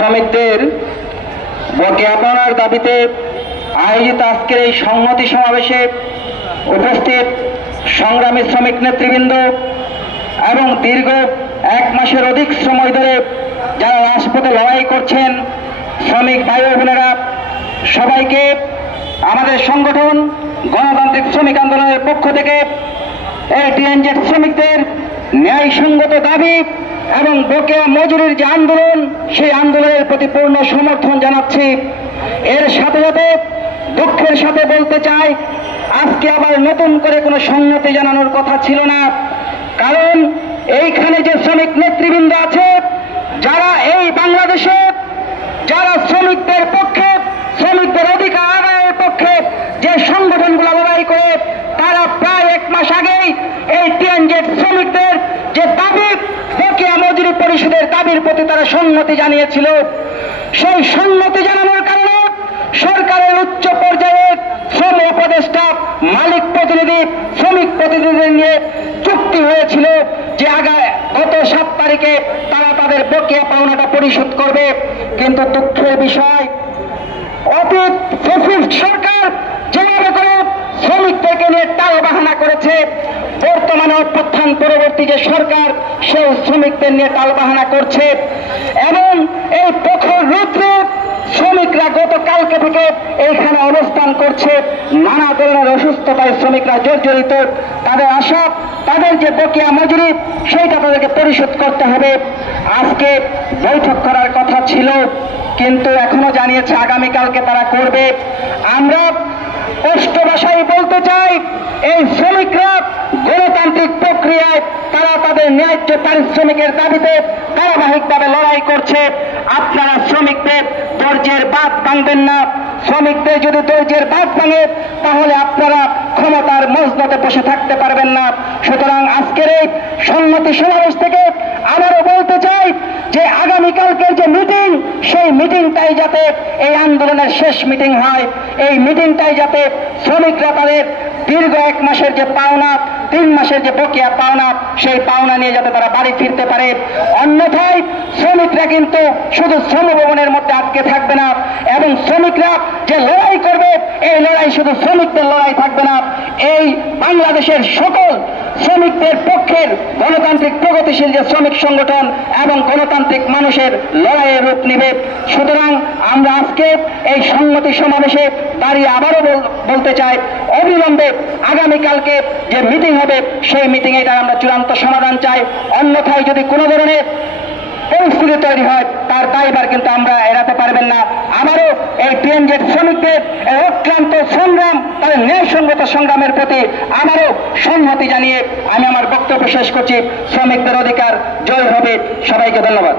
শ্রমিকদের বকেয়া পাওনার দাবিতে আয়োজিত আজকের এই সংহতি সমাবেশে উপস্থিত সংগ্রামী শ্রমিক নেতৃবৃন্দ এবং দীর্ঘ 1 মাসের অধিক সময় ধরে যারা রাজপথে লড়াই করছেন শ্রমিক ভাই বোনেরা, সবাইকে আমাদের সংগঠন গণতান্ত্রিক শ্রমিক আন্দোলনের পক্ষ থেকে এই টিএনজেড শ্রমিকদের ন্যায়সঙ্গত দাবি এবং বকেয়া মজুরির যে আন্দোলন, সেই আন্দোলনের প্রতি পূর্ণ সমর্থন জানাচ্ছি। এর সাথে সাথে দুঃখের সাথে বলতে চাই, আজকে আবার নতুন করে কোনো সংহতি জানানোর কথা ছিল না, কারণ এইখানে যে শ্রমিক নেতৃবৃন্দ আছে যারা এই বাংলাদেশে যারা শ্রমিকদের পক্ষে, শ্রমিকদের অধিকার আদায়ের পক্ষে যে সংগঠনগুলো লড়াই করে, তারা প্রায় 1 মাস আগেই এই টিএনজেড শ্রমিকদের যে দাবি বকেয়া মজুরি পরিশোধের দাবির প্রতি তারা সংহতি জানিয়েছিল। সেই সংহতি জানানোর কারণে সরকারের উচ্চ পর্যায়ে শ্রম উপদেষ্টা, মালিক প্রতিনিধি, শ্রমিক প্রতিনিধিদের নিয়ে চুক্তি হয়েছিল যে গত 7 তারিখে তারা তাদের বকেয়া পাওনাটা পরিশোধ করবে। কিন্তু দুঃখের বিষয়, অতীত ফ্যাসিস্ট সরকার যেভাবে করে শ্রমিকদেরকে নিয়ে টালবাহানা করেছে, বর্তমানে অভ্যুত্থান পরবর্তী যে সরকার সেই শ্রমিকদের নিয়ে টালবাহানা করছে। এবং এই প্রখর রৌদ্রে শ্রমিকরা গতকালকে থেকে এইখানে অবস্থান করছে, নানা ধরনের অসুস্থতায় শ্রমিকরা জর্জরিত। তাদের আশা, তাদের যে বকেয়া মজুরি সেইটা তাদেরকে পরিশোধ করতে হবে। আজকে বৈঠক করার কথা ছিল, কিন্তু এখনো জানিয়েছে আগামীকালকে তারা করবে। আমরা স্পষ্ট ভাষায় বলতে চাই, এই শ্রমিকরা গণতান্ত্রিক প্রক্রিয়ায় তারা তাদের ন্যায্য পারিশ্রমিকের দাবিতে ধারাবাহিকভাবে লড়াই করছে। আপনারা শ্রমিকদের ধৈর্যের বাঁধ ভাঙবেন না। শ্রমিকদের যদি ধৈর্যের বাঁধ ভাঙে, তাহলে আপনারা ক্ষমতার মসনদে বসে থাকতে পারবেন না। সুতরাং আজকের এই সংহতি সমাবেশ থেকে আবারও বলতে চাই যে আগামীকালকের যে মিটিং, সেই মিটিংটাই যাতে এই আন্দোলনের শেষ মিটিং হয়। এই মিটিংটাই যাতে শ্রমিকরা তাদের দীর্ঘ 1 মাসের যে পাওনা, 3 মাসের যে বকেয়া পাওনা, সেই পাওনা নিয়ে যাতে তারা বাড়ি ফিরতে পারে। অন্যথায় শ্রমিকরা কিন্তু শুধু শ্রমভবনের মধ্যে আটকে থাকবে না, এবং শ্রমিকরা যে লড়াই করবে, এই লড়াই শুধু শ্রমিকদের লড়াই থাকবে না, এই বাংলাদেশের সকল শ্রমিকদের পক্ষের গণতান্ত্রিক প্রগতিশীল যে শ্রমিক সংগঠন এবং গণতান্ত্রিক মানুষের লড়াইয়ের রূপ নেবে। সুতরাং আমরা আজকে এই সংহতি সমাবেশে দাঁড়িয়ে আবারও বলতে চাই, অবিলম্বে আগামীকালকে যে মিটিং হবে, সেই মিটিংয়ে এটা আমরা চূড়ান্ত সমাধান চাই। অন্যথায় যদি কোনো ধরনের পরিস্থিতি তৈরি হয়, তার দায়ভার কিন্তু আমরা এড়াতে পারবেন না। আমারও এই টিএনজেড শ্রমিকদের অক্লান্ত সংগ্রাম, তাদের ন্যায়সঙ্গত সংগ্রামের প্রতি আমারও সংহতি জানিয়ে আমি আমার বক্তব্য শেষ করছি। শ্রমিকদের অধিকার জয় হবে। সবাইকে ধন্যবাদ।